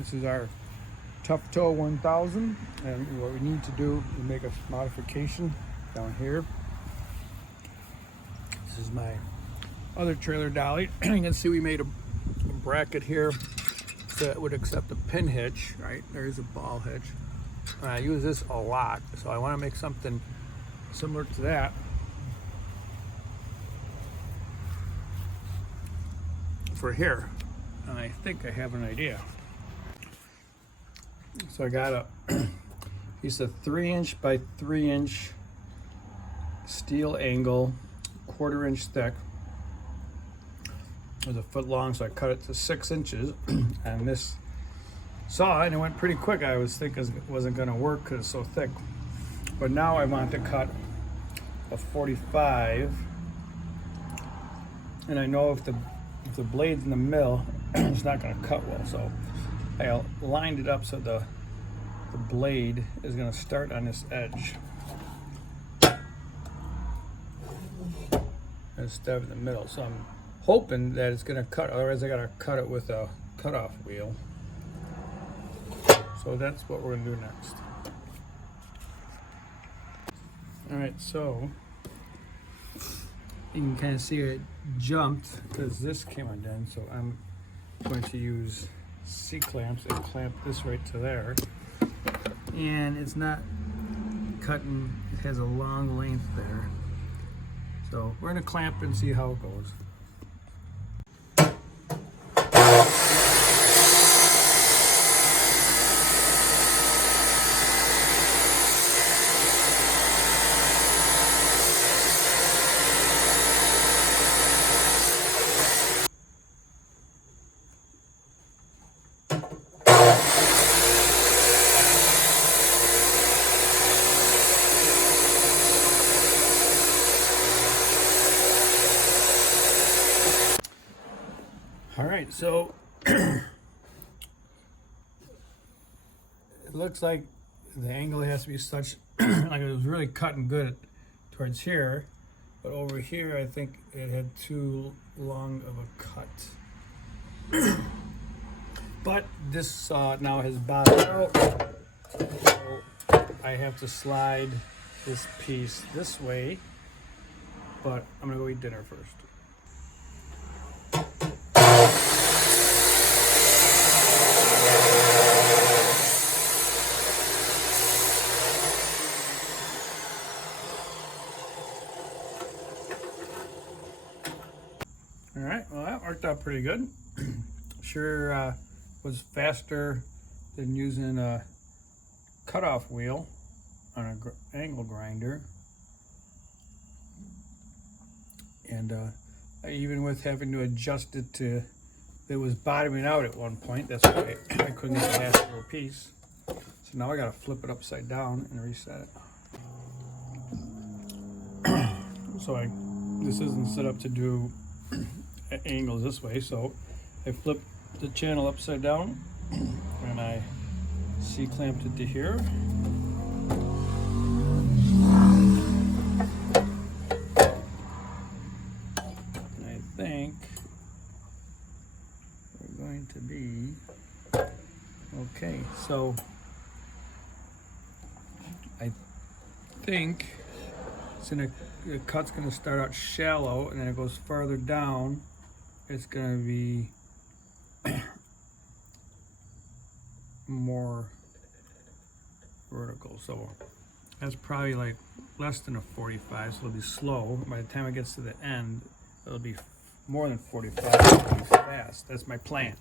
This is our Tuff Tow 1000, and what we need to do is make a modification down here. This is my other trailer dolly. You can see we made a bracket here that would accept a pin hitch, right? There's a ball hitch. And I use this a lot, so I want to make something similar to that. For here, and I think I have an idea. So I got a piece of 3" by 3" steel angle, 1/4 inch thick. It was a foot long, so I cut it to 6 inches. And this saw, and it went pretty quick. I was thinking it wasn't going to work because it's so thick. But now I want to cut a 45, and I know if the blade's in the middle, it's not going to cut well. So I lined it up so the blade is going to start on this edge instead of in the middle. So I'm hoping that it's going to cut, otherwise I got to cut it with a cutoff wheel. So that's what we're going to do next. All right, so you can kind of see it jumped because this came undone. So I'm going to use C-clamps and clamp this right to there. And it's not cutting, it has a long length there. So we're going to clamp and see how it goes. All right, so it looks like the angle has to be such like it was really cutting good towards here, but over here I think it had too long of a cut. But this saw now has bottomed out, so I have to slide this piece this way, but I'm gonna go eat dinner first. All right, well that worked out pretty good. Sure was faster than using a cutoff wheel on an angle grinder. And even with having to adjust it to, it was bottoming out at one point. That's why I couldn't get the last little piece. So now I gotta flip it upside down and reset it. So this isn't set up to do angles this way, so I flipped the channel upside down and I C-clamped it to here. And I think we're going to be okay. So I think the cut's gonna start out shallow, and then it goes farther down. It's gonna be more vertical. So that's probably like less than a 45, so it'll be slow. By the time it gets to the end, it'll be more than 45. It'll be fast. That's my plan.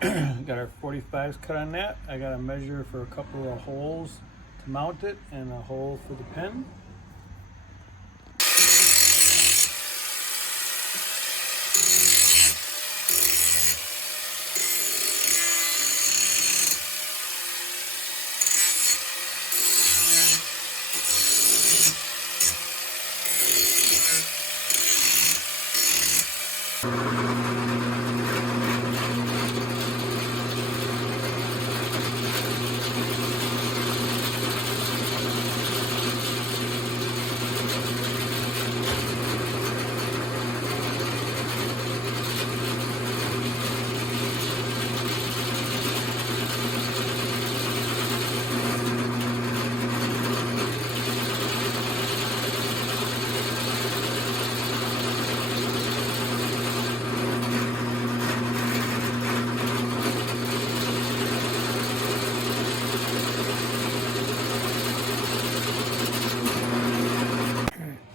Got our 45s cut on that. I got a measure for a couple of holes to mount it and a hole for the pin.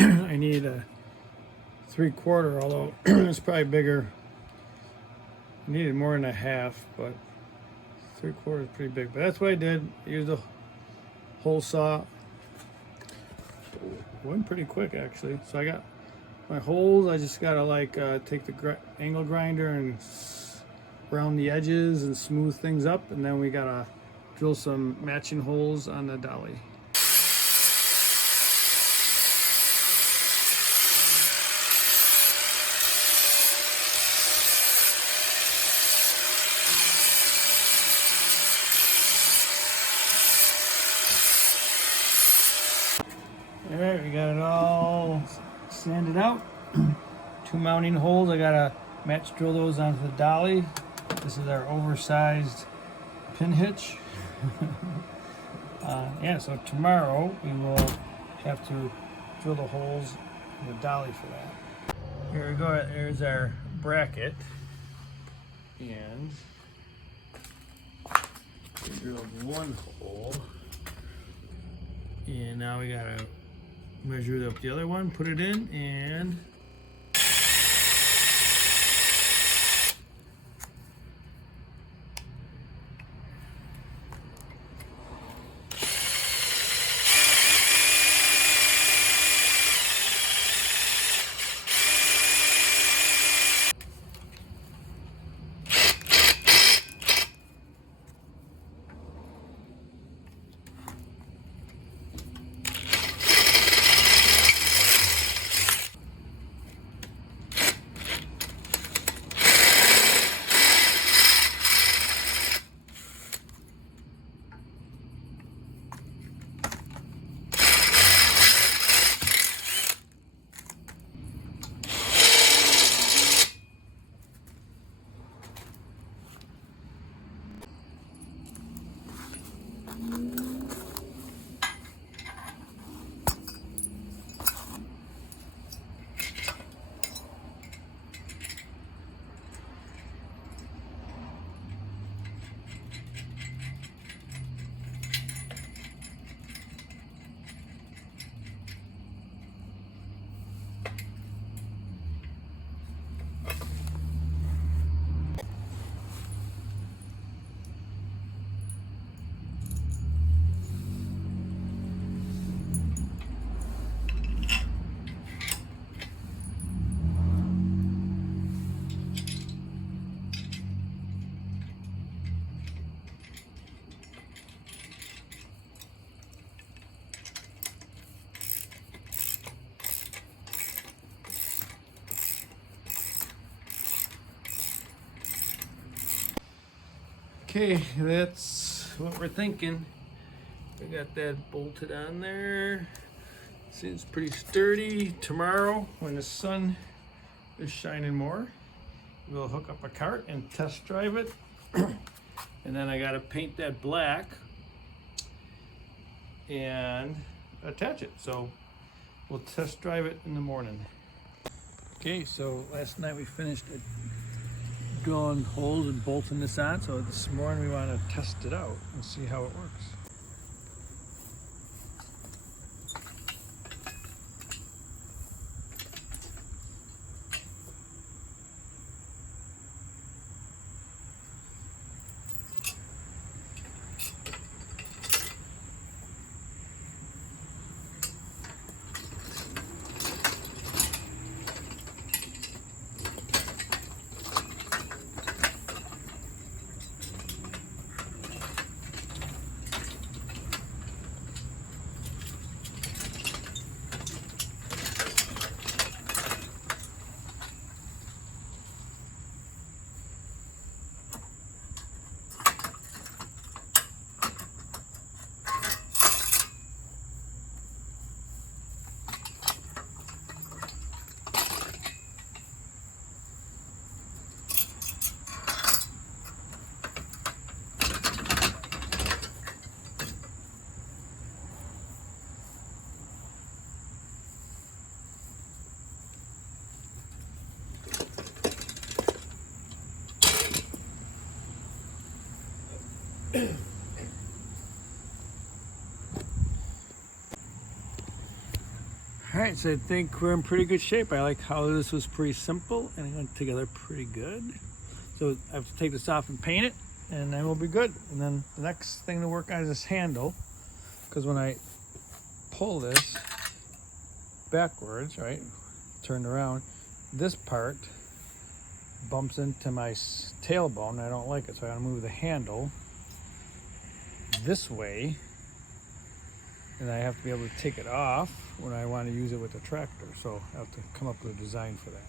I need a 3/4, although it's probably bigger. I needed more than a half, but 3/4 is pretty big. But that's what I did. I used a hole saw. Went pretty quick actually. So I got my holes. I just gotta like take the angle grinder and round the edges and smooth things up, and then we gotta drill some matching holes on the dolly. All right, we got it all sanded out. 2 mounting holes. I gotta match drill those onto the dolly. This is our oversized pin hitch. Yeah, so tomorrow we will have to drill the holes in the dolly for that. Here we go. There's our bracket, and we drilled 1 hole, and now we gotta measure up the other one, put it in, and okay, that's what we're thinking. We got that bolted on there. Seems pretty sturdy. Tomorrow, when the sun is shining more, we'll hook up a cart and test drive it. And then I gotta paint that black and attach it. So we'll test drive it in the morning. Okay, so last night we finished drilling holes and bolting this on. So this morning we want to test it out and see how it works. All right, so I think we're in pretty good shape. I like how this was pretty simple and it went together pretty good. So I have to take this off and paint it, and then we'll be good. And then the next thing to work on is this handle, because when I pull this backwards, right, turned around, this part bumps into my tailbone and I don't like it, so I gotta move the handle this way, and I have to be able to take it off when I want to use it with the tractor. So I have to come up with a design for that.